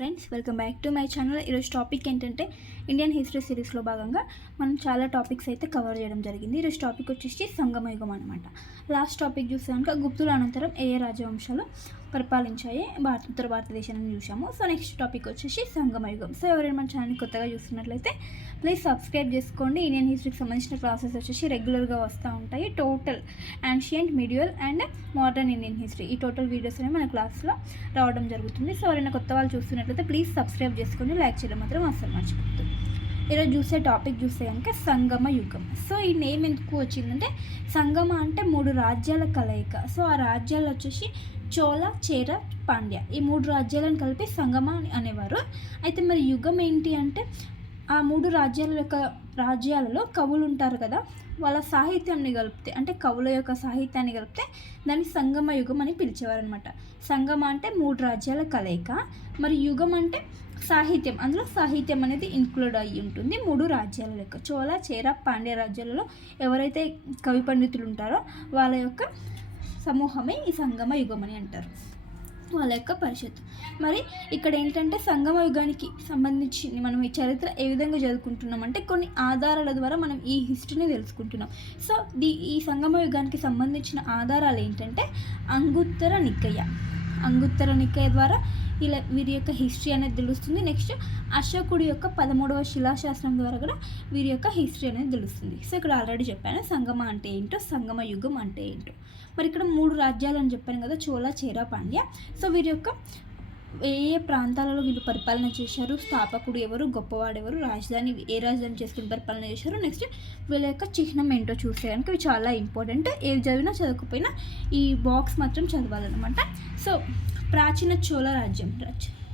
Friends welcome back to my channel. ఈరోజు topic ఏంటంటే Indian history సిరీస్లో భాగంగా మనం చాలా టాపిక్స్ అయితే కవర్ చేయడం జరిగింది. ఈరోజు టాపిక్ వచ్చేసి సంగమయుగం అనమాట లాస్ట్ టాపిక్ చూస్తే కనుక గుప్తుల అనంతరం ఏ రాజవంశాలు పరిపాలించాయి. భారత ఉత్తర భారతదేశాన్ని చూసాము సో నెక్స్ట్ టాపిక్ వచ్చేసి సంగమయుగం. సో ఎవరైనా మన ఛానల్ కొత్తగా చూస్తున్నట్లయితే ప్లీజ్ సబ్స్క్రైబ్ చేసుకోండి. ఇండియన్ హిస్టరీకి సంబంధించిన క్లాసెస్ వచ్చేసి రెగ్యులర్గా వస్తూ ఉంటాయి. Total ancient medieval and modern Indian history ఈ టోటల్ వీడియోస్ అనేవి మన క్లాస్లో రావడం జరుగుతుంది. సో ఎవరైనా కొత్త వాళ్ళు చూస్తున్నట్లయితే ప్లీజ్ సబ్స్క్రైబ్ చేసుకొని లైక్ చేయడం మాత్రం అసలు మర్చిపోతుంది ఈరోజు చూసే టాపిక్ చూసే కనుక సంగమ యుగం సో ఈ నేమ్ ఎందుకు వచ్చిందంటే సంగమ అంటే మూడు రాజ్యాల కలయిక. సో ఆ రాజ్యాలు వచ్చేసి చోళ చేర పాండ్య. ఈ మూడు రాజ్యాలను కలిపి సంగమ అని అనేవారు. అయితే మరి యుగం ఏంటి అంటే ఆ మూడు రాజ్యాల యొక్క రాజ్యాలలో కవులు ఉంటారు కదా వాళ్ళ సాహిత్యాన్ని కలిపితే అంటే కవుల యొక్క సాహిత్యాన్ని కలిపితే దాన్ని సంగమ యుగం అని పిలిచేవారు అనమాట సంగమ అంటే మూడు రాజ్యాల కలయిక మరి యుగం అంటే సాహిత్యం. అందులో సాహిత్యం అనేది ఇంక్లూడ్ అయ్యి ఉంటుంది మూడు రాజ్యాల లెక్క. చోళ చేర పాండ్య రాజ్యాలలో ఎవరైతే కవి పండితులు ఉంటారో వాళ్ళ యొక్క సమూహమే ఈ సంగమ యుగం అని అంటారు. వాళ్ళ యొక్క పరిషత్ మరి ఇక్కడ ఏంటంటే సంగమ యుగానికి సంబంధించి మనం ఈ చరిత్ర ఏ విధంగా చదువుకుంటున్నాం అంటే కొన్ని ఆధారాల ద్వారా మనం ఈ హిస్టరీని తెలుసుకుంటున్నాం. సో ది ఈ సంగమ యుగానికి సంబంధించిన ఆధారాలు ఏంటంటే అంగుత్తర నిక్కయ్య అంగుత్తర నిక్కయ్య ద్వారా ఇలా వీరి యొక్క హిస్టరీ అనేది తెలుస్తుంది. నెక్స్ట్ అశోకుడి యొక్క పదమూడవ శిలాశాస్త్రం ద్వారా కూడా వీరి యొక్క హిస్టరీ అనేది తెలుస్తుంది. సో ఇక్కడ ఆల్రెడీ చెప్పాను సంగమ అంటే ఏంటో సంగమ యుగం అంటే ఏంటో. మరి ఇక్కడ మూడు రాజ్యాలు అని చెప్పాను కదా చోళ చేర పాండ్య. సో వీరి యొక్క ఏ ఏ ప్రాంతాలలో వీళ్ళు పరిపాలన చేశారు? స్థాపకుడు ఎవరు? గొప్పవాడు ఎవరు? రాజధాని ఏ రాజధాని చేసుకుని పరిపాలన చేశారు? నెక్స్ట్ వీళ్ళ యొక్క చిహ్నం ఏంటో చూస్తే కనుక ఇవి చాలా ఇంపార్టెంట్ ఏది చదివినా చదవకపోయినా ఈ బాక్స్ మాత్రం చదవాలన్నమాట. సో ప్రాచీన చోళ రాజ్యం.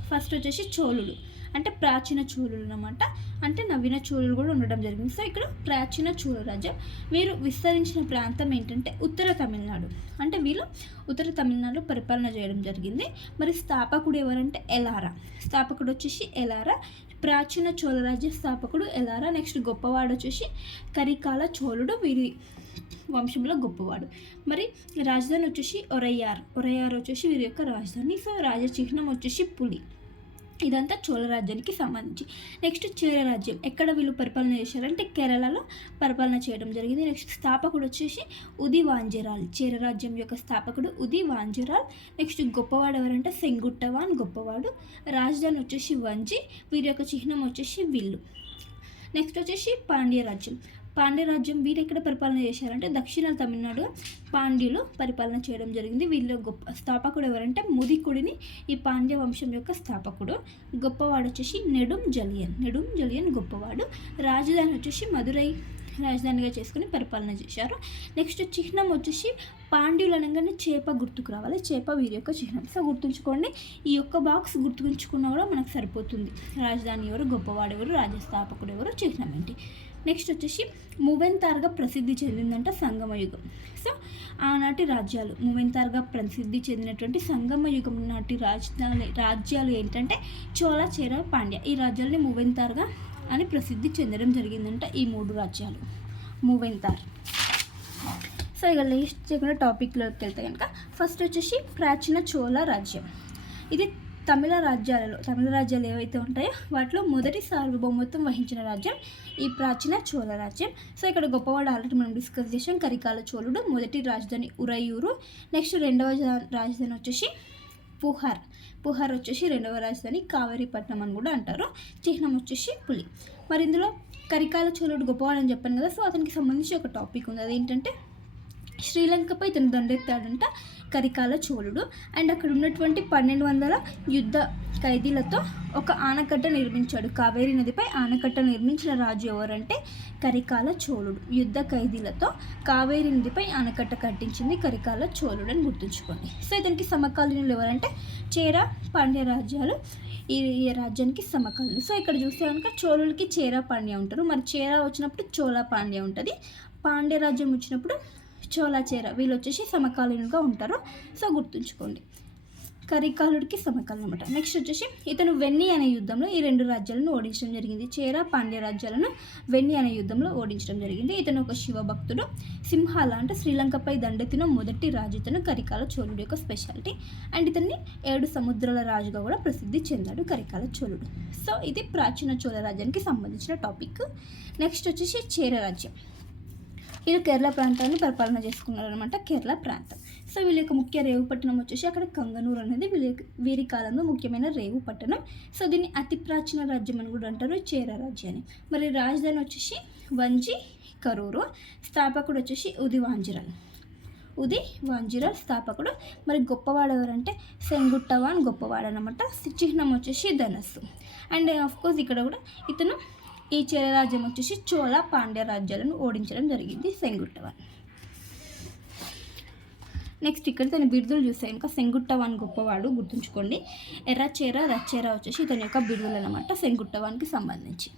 ఫస్ట్ వచ్చేసి చోళులు. అంటే ప్రాచీన చోళులు అనమాట అంటే నవీన చోళులు కూడా ఉండడం జరిగింది. సో ఇక్కడ ప్రాచీన చోళ రాజ్యం. వీరు విస్తరించిన ప్రాంతం ఏంటంటే ఉత్తర తమిళనాడు. అంటే వీళ్ళు ఉత్తర తమిళనాడులో పరిపాలన చేయడం జరిగింది. మరి స్థాపకుడు ఎవరంటే ఎలారా? స్థాపకుడు వచ్చేసి ఎలారా? ప్రాచీన చోళరాజ్య స్థాపకుడు ఎలారా? నెక్స్ట్ గొప్పవాడు వచ్చేసి కరికాల చోళుడు. వీరి వంశంలో గొప్పవాడు. మరి రాజధాని వచ్చేసి ఒరయ్యార్. ఒరయ్యార్ వచ్చేసి వీరి యొక్క రాజధాని. సో రాజచిహ్నం వచ్చేసి పులి. ఇదంతా చోళ రాజ్యానికి సంబంధించి. నెక్స్ట్ చేర రాజ్యం. ఎక్కడ వీళ్ళు పరిపాలన చేశారంటే కేరళలో పరిపాలన చేయడం జరిగింది. నెక్స్ట్ స్థాపకుడు వచ్చేసి ఉది వాంజరాల్. చేర రాజ్యం యొక్క స్థాపకుడు ఉది వాంజరాల్. నెక్స్ట్ గొప్పవాడు ఎవరంటే సెంగుట్టవాన్ గొప్పవాడు. రాజధాని వచ్చేసి వంజి వీరి యొక్క చిహ్నం వచ్చేసి విల్లు. నెక్స్ట్ వచ్చేసి పాండ్య రాజ్యం. పాండ్య రాజ్యం వీరు ఎక్కడ పరిపాలన చేశారంటే దక్షిణ తమిళనాడు పాండ్యులు పరిపాలన చేయడం జరిగింది. వీళ్ళ గొప్ప స్థాపకుడు ఎవరంటే ముదికుడిని ఈ పాండ్య వంశం యొక్క స్థాపకుడు. గొప్పవాడు వచ్చేసి నెడుం జలియన్. నెడుం జలియన్ గొప్పవాడు. రాజధాని వచ్చేసి మదురై రాజధానిగా చేసుకుని పరిపాలన చేశారు. నెక్స్ట్ చిహ్నం వచ్చేసి పాండ్యులు అనగానే చేప గుర్తుకు రావాలి. చేప వీరి యొక్క చిహ్నం. సో గుర్తుంచుకోండి ఈ యొక్క బాక్స్ గుర్తుంచుకున్నా కూడా మనకు సరిపోతుంది. రాజధాని ఎవరు? గొప్పవాడు ఎవరు? రాజస్థాపకుడు ఎవరు? చిహ్నం ఏంటి? నెక్స్ట్ వచ్చేసి మువెంతార్గా ప్రసిద్ధి చెందిందంట సంగమ యుగం సో ఆనాటి రాజ్యాలు మువెంతార్గా ప్రసిద్ధి చెందినటువంటి సంగమ యుగం నాటి రాజధాని రాజ్యాలు ఏంటంటే చోళ చేర పాండ్య. ఈ రాజ్యాలని మువెంతార్గా అని ప్రసిద్ధి చెందడం జరిగిందంట ఈ మూడు రాజ్యాలు. మువెంతార్. సో ఇక లేస్ట్ చెప్పిన టాపిక్లోకి వెళ్తే కనుక ఫస్ట్ వచ్చేసి ప్రాచీన చోళ రాజ్యం. ఇది తమిళ రాజ్యాలలో తమిళ రాజ్యాలు ఏవైతే ఉంటాయో వాటిలో మొదటి సార్వభౌమత్వం వహించిన రాజ్యం ఈ ప్రాచీన చోళ రాజ్యం. సో ఇక్కడ గొప్పవాడు ఆల్రెడీ మనం డిస్కస్ చేసాం కరికాల చోళుడు మొదటి రాజధాని ఉరయూరు. నెక్స్ట్ రెండవ రాజధాని వచ్చేసి పుహార్. పుహార్ వచ్చేసి రెండవ రాజధాని కావేరీపట్నం అని కూడా అంటారు. చిహ్నం వచ్చేసి పులి. మరి ఇందులో కరికాల చోళుడు గొప్పవాడని చెప్పాను కదా సో అతనికి సంబంధించి ఒక టాపిక్ ఉంది. అదేంటంటే శ్రీలంకపై తను దండెత్తాడంట కరికాల చోళుడు. అండ్ అక్కడ ఉన్నటువంటి పన్నెండు వందల యుద్ధ ఖైదీలతో ఒక ఆనకట్ట నిర్మించాడు. కావేరీ నదిపై ఆనకట్ట నిర్మించిన రాజు ఎవరంటే కరికాల చోళుడు. యుద్ధ ఖైదీలతో కావేరీ నదిపై ఆనకట్ట కట్టించింది కరికాల చోళుడు అని గుర్తుంచుకోండి. సో ఇతనికి సమకాలీనులు ఎవరంటే చేర పాండ్య రాజ్యాలు. ఈ రాజ్యానికి సమకాలీనులు. సో ఇక్కడ చూస్తే కనుక చోళులకి చేరా పాండ్య ఉంటారు. మరి చేరా వచ్చినప్పుడు చోళ పాండ్య ఉంటుంది. పాండ్య రాజ్యం వచ్చినప్పుడు చోలా చీర. వీళ్ళు వచ్చేసి సమకాలీనులుగా ఉంటారు. సో గుర్తుంచుకోండి. కరికాలుడికి సమకాలం అనమాట నెక్స్ట్ వచ్చేసి ఇతను వెన్ని అనే యుద్ధంలో ఈ రెండు రాజ్యాలను ఓడించడం జరిగింది. చేర పాండ్య రాజ్యాలను వెన్ని అనే యుద్ధంలో ఓడించడం జరిగింది. ఇతను ఒక శివభక్తుడు. సింహాల అంటే శ్రీలంకపై దండెత్తిన మొదటి రాజు ఇతను. కరికాల చోళుడు యొక్క స్పెషాలిటీ అండ్ ఇతన్ని ఏడు సముద్రాల రాజుగా కూడా ప్రసిద్ధి చెందాడు కరికాల చోళుడు. సో ఇది ప్రాచీన చోళ రాజ్యానికి సంబంధించిన టాపిక్ నెక్స్ట్ వచ్చేసి చేర రాజ్యం. వీళ్ళు కేరళ ప్రాంతాన్ని పరిపాలన చేసుకున్నారు అనమాట కేరళ ప్రాంతం. సో వీళ్ళ యొక్క ముఖ్య రేవు పట్టణం వచ్చేసి అక్కడ కంగనూరు అనేది వీళ్ళ వీరి కాలంలో ముఖ్యమైన రేవు పట్టణం. సో దీన్ని అతి ప్రాచీన రాజ్యం అని కూడా అంటారు చేర రాజ్యాన్ని మరి రాజధాని వచ్చేసి వంజి కరూరు స్థాపకుడు వచ్చేసి ఉది వాంజిరాల్. ఉది వాంజిరాల్ స్థాపకుడు. మరి గొప్పవాడు ఎవరంటే సెంగుట్టవాన్ గొప్పవాడు అనమాట చిహ్నం వచ్చేసి ధనస్సు. అండ్ ఆఫ్ కోర్స్ ఇక్కడ కూడా ఇతను ఈ చేర రాజ్యం వచ్చేసి చోళ పాండ్య రాజ్యాలను ఓడించడం జరిగింది సెంగుట్టవన్. నెక్స్ట్ ఇక్కడ తన బిరుదులు చూస్తే కనుక సెంగుట్టవాన్ గొప్పవాడు గుర్తుంచుకోండి. ఎర్రచేర రచ్చేర వచ్చేసి ఇతని యొక్క బిరుదులు అనమాట సెంగుట్టవానికి సంబంధించి.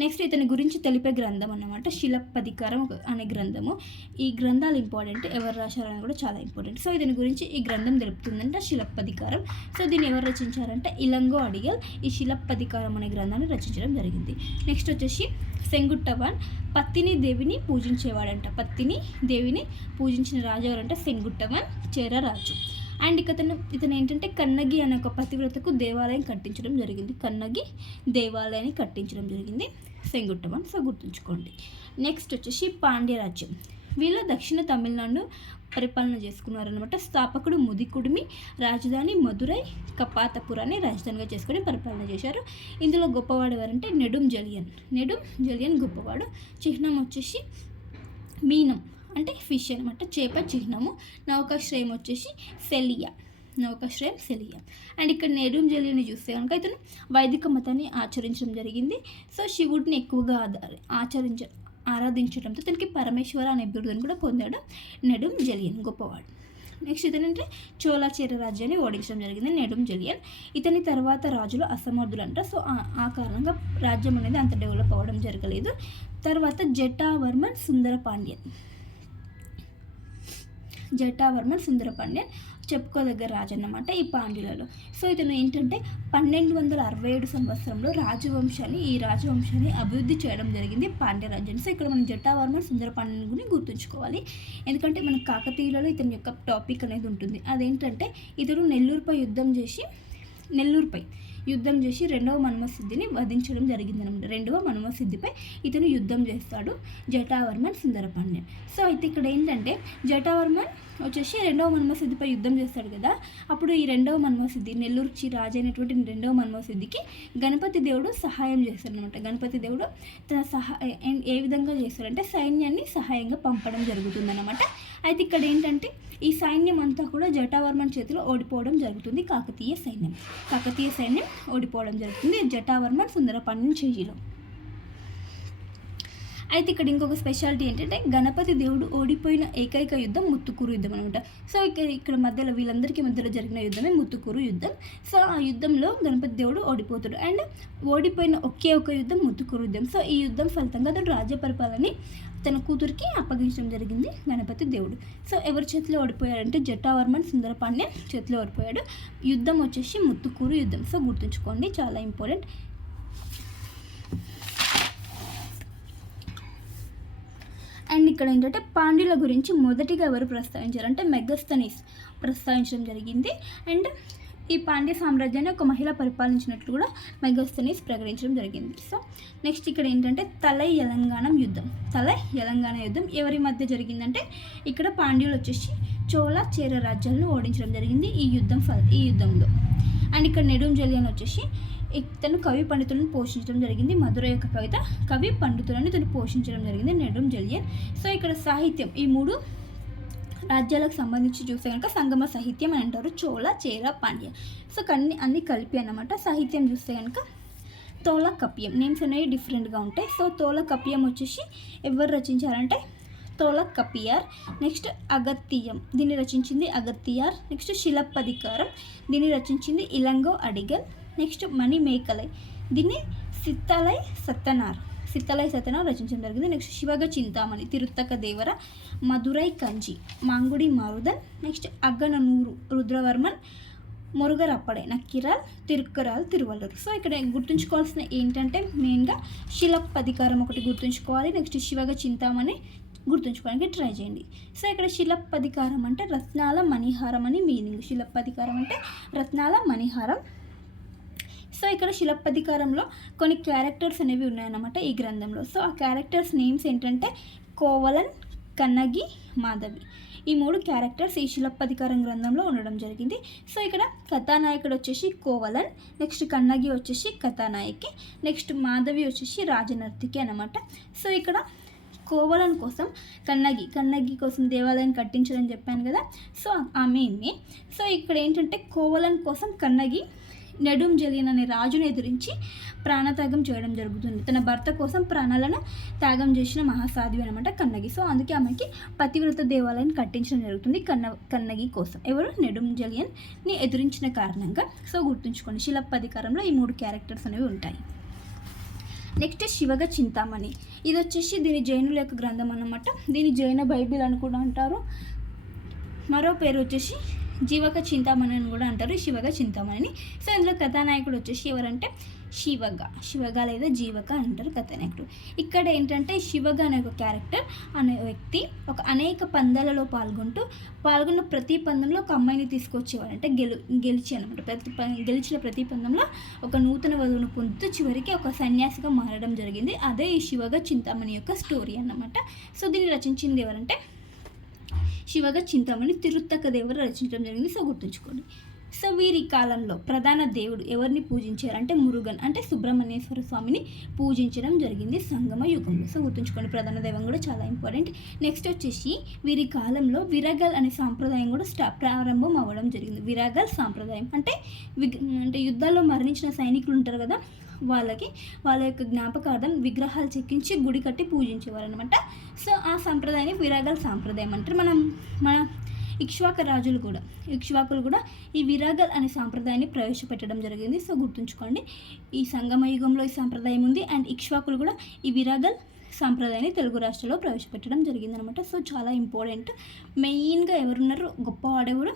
నెక్స్ట్ ఇతని గురించి తెలిపే గ్రంథం అన్నమాట శిలప్పధికారం అనే గ్రంథము. ఈ గ్రంథాలు ఇంపార్టెంట్ ఎవరు రాశారని కూడా చాలా ఇంపార్టెంట్ సో ఇతని గురించి ఈ గ్రంథం తెలుపుతుందంటే శిలప్పధికారం సో దీన్ని ఎవరు రచించారంటే ఇలంగో అడిగల్. ఈ శిలప్పధికారం అనే గ్రంథాన్ని రచించడం జరిగింది. నెక్స్ట్ వచ్చేసి సెంగుట్టవాన్. పత్తిని దేవిని పూజించేవాడంట. పత్తిని దేవిని పూజించిన రాజు ఎవరంటే సెంగుట్టవాన్ చేర రాజు. అండ్ ఇక ఇతను ఇతను ఏంటంటే కన్నగి అనే ఒక పతివ్రతకు దేవాలయం కట్టించడం జరిగింది. కన్నగి దేవాలయాన్ని కట్టించడం జరిగింది. సెంగుట్టవన్ సో గుర్తుంచుకోండి. నెక్స్ట్ వచ్చేసి పాండ్యరాజ్యం. వీళ్ళు దక్షిణ తమిళనాడు పరిపాలన చేసుకున్నారనమాట స్థాపకుడు ముదికుడిమి రాజధాని మధురై కపాతపురాన్ని రాజధానిగా చేసుకొని పరిపాలన చేశారు. ఇందులో గొప్పవాడు ఎవరంటే నెడుం జలియన్. నెడుం జలియన్ గొప్పవాడు. చిహ్నం వచ్చేసి మీనం. అంటే ఫిష్ అనమాట చేప చిహ్నము. నౌకాశ్రయం వచ్చేసి సెలియా. నౌకాశ్రయం సెలియా. అండ్ ఇక్కడ నెడూం జలిని చూస్తే కనుక ఇతను వైదిక మతాన్ని ఆచరించడం జరిగింది. సో శివుడిని ఎక్కువగా ఆచరించ ఆరాధించడంతో తనకి పరమేశ్వర అనే బిరుదుని కూడా పొందాడు నెడుం జలియన్ గొప్పవాడు. నెక్స్ట్ ఇతనంటే చోళాచేర రాజ్యాన్ని ఓడించడం జరిగింది నెడుం జలియన్. ఇతని తర్వాత రాజులు అసమర్థులు అంట సో ఆ కారణంగా రాజ్యం అనేది అంత డెవలప్ అవ్వడం జరగలేదు. తర్వాత జటావర్మన్ సుందర పాండ్యన్. జటావర్మన్ సుందర పాండ్యన్ చెప్పుకోదగ్గ రాజు అన్నమాట ఈ పాండ్యులలో. సో ఇతను ఏంటంటే పన్నెండు వందల అరవై ఏడు సంవత్సరంలో రాజవంశాన్ని ఈ రాజవంశాన్ని అభివృద్ధి చేయడం జరిగింది పాండ్య రాజ్యాన్ని. సో ఇక్కడ మనం జటావర్మన్ సుందర పాండ్యన్ గురించి గుర్తుంచుకోవాలి. ఎందుకంటే మన కాకతీయులలో ఇతని యొక్క టాపిక్ అనేది ఉంటుంది. అదేంటంటే ఇతడు నెల్లూరుపై యుద్ధం చేసి నెల్లూరుపై యుద్ధం చేసి రెండవ మన్మసిద్ధిని వధించడం జరిగిందనమాట. రెండవ మన్మసిద్ధిపై ఇతను యుద్ధం చేస్తాడు జటావర్మన్ సుందరపాండ్యన్. సో అయితే ఇక్కడ ఏంటంటే జటావర్మన్ వచ్చేసి రెండవ మన్మసిద్ధిపై యుద్ధం చేస్తాడు కదా. అప్పుడు ఈ రెండవ మన్మసిద్ధి నెల్లూరుచి రాజైనటువంటి రెండవ మన్మసిద్ధికి గణపతి దేవుడు సహాయం చేస్తాడనమాట. గణపతి దేవుడు తన సహాయ ఏ విధంగా చేస్తాడంటే సైన్యాన్ని సహాయంగా పంపడం జరుగుతుందన్నమాట అయితే ఇక్కడ ఏంటంటే ఈ సైన్యం అంతా కూడా జటావర్మన్ చేతిలో ఓడిపోవడం జరుగుతుంది కాకతీయ సైన్యం. కాకతీయ సైన్యం ఓడిపోవడం జరుగుతుంది. జటావర్మన్ సుందరపాండ్యన్ చేయిలో అయితే ఇక్కడ ఇంకొక స్పెషాలిటీ ఏంటంటే గణపతి దేవుడు ఓడిపోయిన ఏకైక యుద్ధం ముత్తుకూరు యుద్ధం అనమాట సో ఇక్కడ ఇక్కడ మధ్యలో వీళ్ళందరికీ మధ్యలో జరిగిన యుద్ధమే ముత్తుకూరు యుద్ధం. సో ఆ యుద్ధంలో గణపతి దేవుడు ఓడిపోతాడు. అండ్ ఓడిపోయిన ఒకే ఒక యుద్ధం ముత్తుకూరు యుద్ధం. సో ఈ యుద్ధం ఫలితంగా అతను రాజ్య పరిపాలనని తన కూతురికి అప్పగించడం జరిగింది గణపతి దేవుడు. సో ఎవరి చేతిలో ఓడిపోయాడంటే జటావర్మన్ సుందరపాండ్య చేతిలో ఓడిపోయాడు. యుద్ధం వచ్చేసి ముత్తుకూరు యుద్ధం. సో గుర్తుంచుకోండి చాలా ఇంపార్టెంట్. అండ్ ఇక్కడ ఏంటంటే పాండ్యుల గురించి మొదటిగా ఎవరు ప్రస్తావించారు అంటే మెగస్తనీస్ ప్రస్తావించడం జరిగింది. అండ్ ఈ పాండ్య సామ్రాజ్యాన్ని ఒక మహిళ పరిపాలించినట్లు కూడా మెగస్తనీస్ ప్రకటించడం జరిగింది. సో నెక్స్ట్ ఇక్కడ ఏంటంటే తలై తెలంగాణ యుద్ధం. తలై తెలంగాణ యుద్ధం ఎవరి మధ్య జరిగిందంటే ఇక్కడ పాండ్యులు వచ్చేసి చోళ చేర రాజ్యాలను ఓడించడం జరిగింది ఈ యుద్ధం ఫల ఈ యుద్ధంలో. అండ్ ఇక్కడ నెడుం జలియన్ వచ్చేసి ఇతను కవి పండితులను పోషించడం జరిగింది. మధుర యొక్క కవిత కవి పండితులను ఇతను పోషించడం జరిగింది నెడుం జలియన్ సో ఇక్కడ సాహిత్యం ఈ మూడు రాజ్యాలకు సంబంధించి చూస్తే కనుక సంగమ సాహిత్యం అని అంటారు. చోళ చేర పాండ్య. సో కన్నీ అన్ని కలిపి అన్నమాట. సాహిత్యం చూస్తే కనుక తోల కప్యం నేమ్స్ అనేవి డిఫరెంట్గా ఉంటాయి. సో తోల కప్యం వచ్చేసి ఎవరు రచించారంటే తోల కపియార్ నెక్స్ట్ అగత్తియం. దీన్ని రచించింది అగత్తియార్. నెక్స్ట్ శిలప్పధికారం దీన్ని రచించింది ఇలంగో అడిగల్. నెక్స్ట్ మణి మేకలై దీన్ని సిత్తలై సత్తనార్. సిత్తలై సత్యన రచించడం జరిగింది. Next Sivaga Chintamani Tiruttakka Devar Madurai Kanchi Mangudi Marudan next Agananuru Rudravarman Murugarruppadai Nakkirar Tirukkural Tiruvalluvar. So ఇక్కడ గుర్తుంచుకోవాల్సిన ఏంటంటే మెయిన్గా శిలప్పధికారం ఒకటి గుర్తుంచుకోవాలి. నెక్స్ట్ శివగ చింతామణి గుర్తుంచుకోవడానికి ట్రై చేయండి. సో ఇక్కడ శిలప్పధికారం అంటే రత్నాల మణిహారం అని మీనింగ్ శిలప్పధికారం అంటే రత్నాల మణిహారం. సో ఇక్కడ శిలప్పధికారంలో కొన్ని క్యారెక్టర్స్ అనేవి ఉన్నాయన్నమాట ఈ గ్రంథంలో. సో ఆ క్యారెక్టర్స్ నేమ్స్ ఏంటంటే కోవలన్ కన్నగి మాధవి. ఈ మూడు క్యారెక్టర్స్ ఈ శిలప్పధికారం గ్రంథంలో ఉండడం జరిగింది. సో ఇక్కడ కథానాయకుడు వచ్చేసి కోవలన్ నెక్స్ట్ కన్నగి వచ్చేసి కథానాయకి నెక్స్ట్ మాధవి వచ్చేసి రాజనర్తికి అనమాట సో ఇక్కడ కోవలన్ కోసం కన్నగి కన్నగి కోసం దేవాలయం కట్టించడం చెప్పాను కదా. సో ఆమె సో ఇక్కడ ఏంటంటే కోవలన్ కోసం కన్నగి నెడుం జలియన్ అనే రాజును ఎదిరించి ప్రాణత్యాగం చేయడం జరుగుతుంది. తన భర్త కోసం ప్రాణాలను త్యాగం చేసిన మహాసాధ్వి అనమాట కన్నగి. సో అందుకే ఆమెకి పతివ్రత దేవాలయం కట్టించడం జరుగుతుంది కన్న కన్నగి కోసం. ఎవరు? నెడుం జలియన్ని ఎదిరించిన కారణంగా. సో గుర్తుంచుకోండి శిలప్పధికారంలో ఈ మూడు క్యారెక్టర్స్ అనేవి ఉంటాయి. నెక్స్ట్ శివగ చింతామణి. ఇది వచ్చేసి దీని జైనుల యొక్క గ్రంథం అన్నమాట. దీని జైన బైబిల్ అని కూడా అంటారు. మరో పేరు వచ్చేసి జీవక చింతామణి అని కూడా అంటారు శివగ చింతామణిని సో ఇందులో కథానాయకుడు వచ్చేసి ఎవరంటే శివగ. శివగ లేదా జీవక అని అంటారు కథానాయకుడు. ఇక్కడ ఏంటంటే శివగ అనే ఒక క్యారెక్టర్ అనే వ్యక్తి ఒక అనేక పందాలలో పాల్గొంటూ పాల్గొన్న ప్రతి పందంలో ఒక అమ్మాయిని తీసుకొచ్చేవాడు. అంటే గెలు గెలిచి అనమాట. ప్రతి ప- గెలిచిన ప్రతి పందంలో ఒక నూతన వధువును పొందుతూ చివరికి ఒక సన్యాసిగా మారడం జరిగింది. అదే ఈ శివగ చింతామణి యొక్క స్టోరీ అన్నమాట. సో దీన్ని రచించింది ఎవరంటే శివగ చింతామణి తిరుత్తక దేవర రచించడం జరిగింది. సో గుర్తుంచుకోండి. సో వీరి కాలంలో ప్రధాన దేవుడు ఎవరిని పూజించారు అంటే మురుగన్ అంటే సుబ్రహ్మణ్యేశ్వర స్వామిని పూజించడం జరిగింది సంగమ యుగంలో. సో గుర్తుంచుకోండి ప్రధాన దైవం కూడా చాలా ఇంపార్టెంట్. నెక్స్ట్ వచ్చేసి వీరి కాలంలో విరగల్ అనే సాంప్రదాయం కూడా స్టా ప్రారంభం అవ్వడం జరిగింది. విరగల్ సాంప్రదాయం అంటే విగ్ అంటే యుద్ధాల్లో మరణించిన సైనికులు ఉంటారు కదా వాళ్ళకి వాళ్ళ యొక్క జ్ఞాపకార్థం విగ్రహాలు చెక్కించి గుడి కట్టి పూజించేవారు అనమాట సో ఆ సాంప్రదాయాన్ని విరాగల్ సాంప్రదాయం అంటారు. మనం మన ఇక్ష్వాక రాజులు కూడా. ఇక్ష్వాకులు కూడా ఈ విరాగల్ అనే సాంప్రదాయాన్ని ప్రవేశపెట్టడం జరిగింది. సో గుర్తుంచుకోండి ఈ సంగమ యుగంలో ఈ సాంప్రదాయం ఉంది. అండ్ ఇక్ష్వాకులు కూడా ఈ విరాగల్ సాంప్రదాయాన్ని తెలుగు రాష్ట్రంలో ప్రవేశపెట్టడం జరిగిందనమాట. సో చాలా ఇంపార్టెంట్. మెయిన్గా ఎవరున్నారు? గొప్పవాడెవరు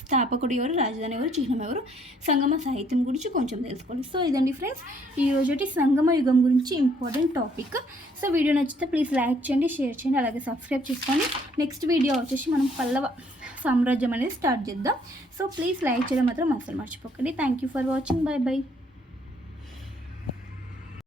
స్థాపకుడు ఎవరు? రాజధాని ఎవరు? చిహ్నం ఎవరు? సంగమ సాహిత్యం గురించి కొంచెం తెలుసుకోవాలి. సో ఇదండి ఫ్రెండ్స్ ఈ రోజుటి సంగమ యుగం గురించి ఇంపార్టెంట్ టాపిక్. సో వీడియో నచ్చితే ప్లీజ్ లైక్ చేయండి షేర్ చేయండి అలాగే సబ్స్క్రైబ్ చేసుకోండి. నెక్స్ట్ వీడియో వచ్చేసి మనం పల్లవ సామ్రాజ్యం అనేది స్టార్ట్ చేద్దాం. సో ప్లీజ్ లైక్ చేయడం మాత్రం అసలు మర్చిపోకండి. Thank you for watching bye bye